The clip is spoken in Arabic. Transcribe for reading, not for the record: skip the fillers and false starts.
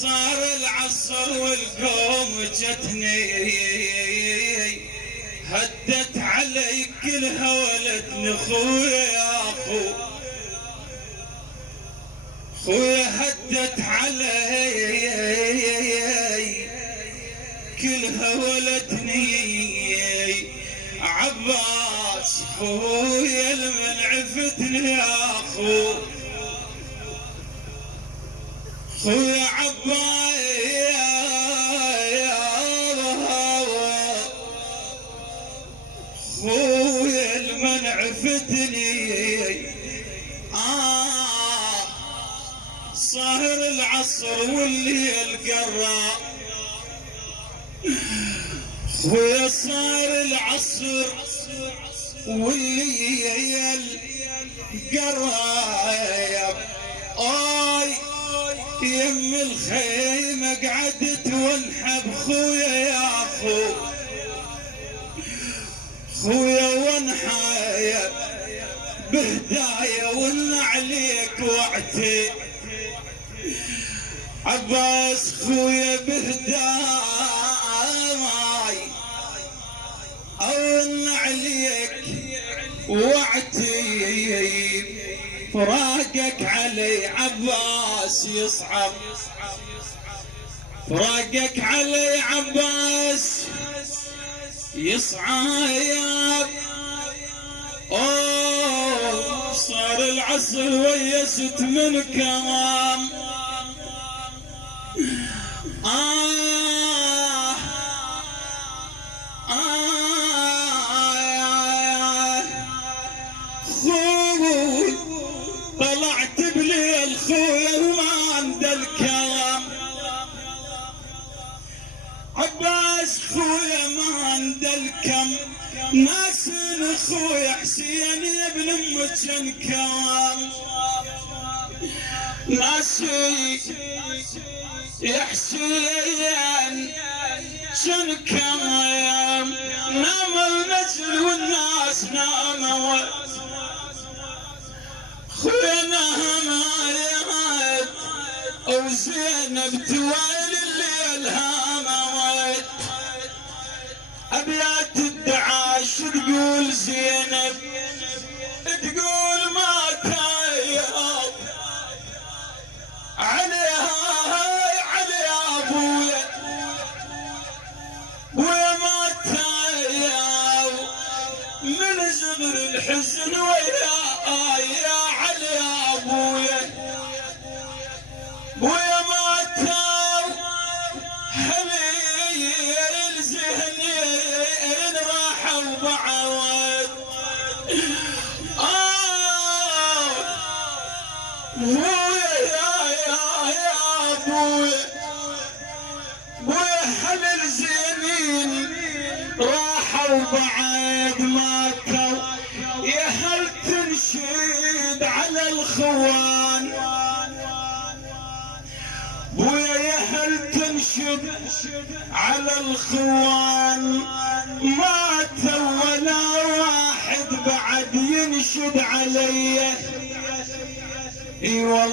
صار العصر والقوم جتني هدت علي كلها ولدني خويا يا خويا هدت علي كلها ولدني عباس خويا المن عفتني يا خويا عباس خويا المن عفتني صاهر العصر والليل قرا خويا صار العصر والليل قرا يم الخيمة قعدت وانحب خويا يا خويا وانحايا بهدايا ون عليك وعتي عباس خويا بهدايا ون عليك وعتي فراقك علي عباس يصعب فراقك علي عباس يصعب صار العصر ويست من كمان طلعت بليل خويا وما عند الكلام عباس خويا ما عند الكم ناسين خويا حسين يا ابن امك انكام ناسي يا حسين شنكام نام النجل والناس ناموا خويا نامت او زينب توالي الليل هامت ابيات الدعاش تقول زينب تقول ما تايب عليها ابويا ما تايب من زغر الحزن ويا علي ابويا ما تايب حليل زهنين راح وبعود يا ابويا حليل زينين راح وبعد ماتوا يا هل تنشد على الخوان ويا هل تنشد على الخوان ماتوا ولا واحد بعد ينشد علي اي والله